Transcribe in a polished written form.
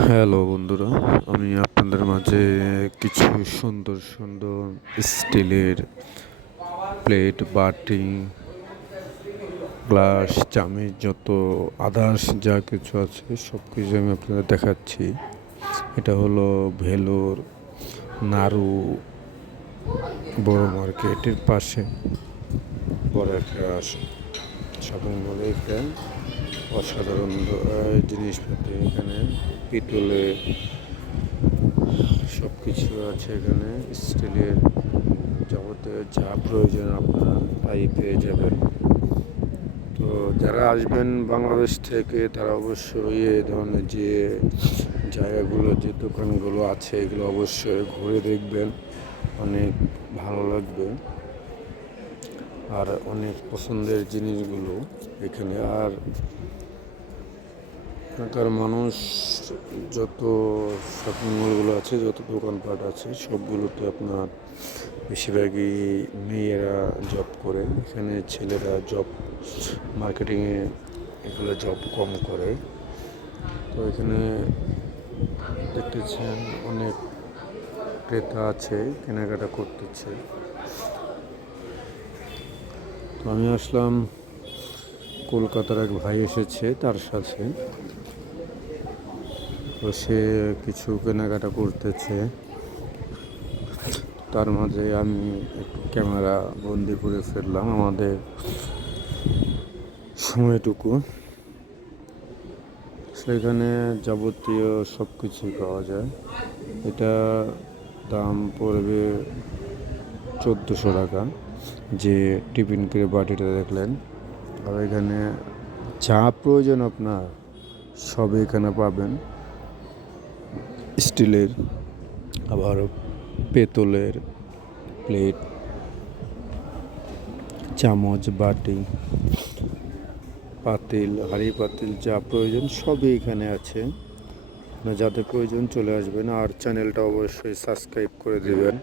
Hello বন্ধুরা, আমি আপনাদের মাঝে কিছু সুন্দর সুন্দর স্টিলের প্লেট, বাটি, গ্লাস, চামচ, যত আদার্স যা কিছু আছে সব কিছু আমি আপনাদের দেখাচ্ছি। এটা হলো ভেলোর নাড়ু বড় মার্কেটের পাশে বড় একটা শপিং মলে। একটা অসাধারণ জিনিসপত্র এখানে, পিতলে সব কিছু আছে এখানে। স্টিলের যাবতীয় যা প্রয়োজন আপনার তাই পেয়ে যাবেন। তো যারা আসবেন বাংলাদেশ থেকে তারা অবশ্যই এই ধরনের যে জায়গাগুলো, যে দোকানগুলো আছে এগুলো অবশ্যই ঘুরে দেখবেন, অনেক ভালো লাগবে। আর অনেক পছন্দের জিনিসগুলো এখানে। আর এখানকার মানুষ যত শপিং মলগুলো আছে, যত দোকানপাট আছে সবগুলোতে আপনার বেশিরভাগই মেয়েরা জব করে। এখানে ছেলেরা জব, মার্কেটিংয়ে এগুলো জব কম করে। তো এখানে দেখতেছেন অনেক ক্রেতা আছে, কেনাকাটা করতেছে। তো আমি আসলাম, কলকাতার এক ভাই এসেছে তার সাথে। তো সে কিছু কেনাকাটা করতেছে, তার মাঝে আমি একটু ক্যামেরা বন্দি করে ফেললাম আমাদের সময়টুকু। সেখানে যাবতীয় সব কিছুই পাওয়া যায়। এটা দাম পড়বে 1400 টাকা, যে টিফিন করে বাটিটা দেখলেন। আর এখানে যা প্রয়োজন আপনার সবই এখানে পাবেন। স্টিলের, আবার পেতলের প্লেট, চামচ, বাটি, পাতিল, হাঁড়ি পাতিল, যা প্রয়োজন সবই এখানে আছে। যাদের প্রয়োজন চলে আসবেন। আর চ্যানেলটা অবশ্যই সাবস্ক্রাইব করে দেবেন।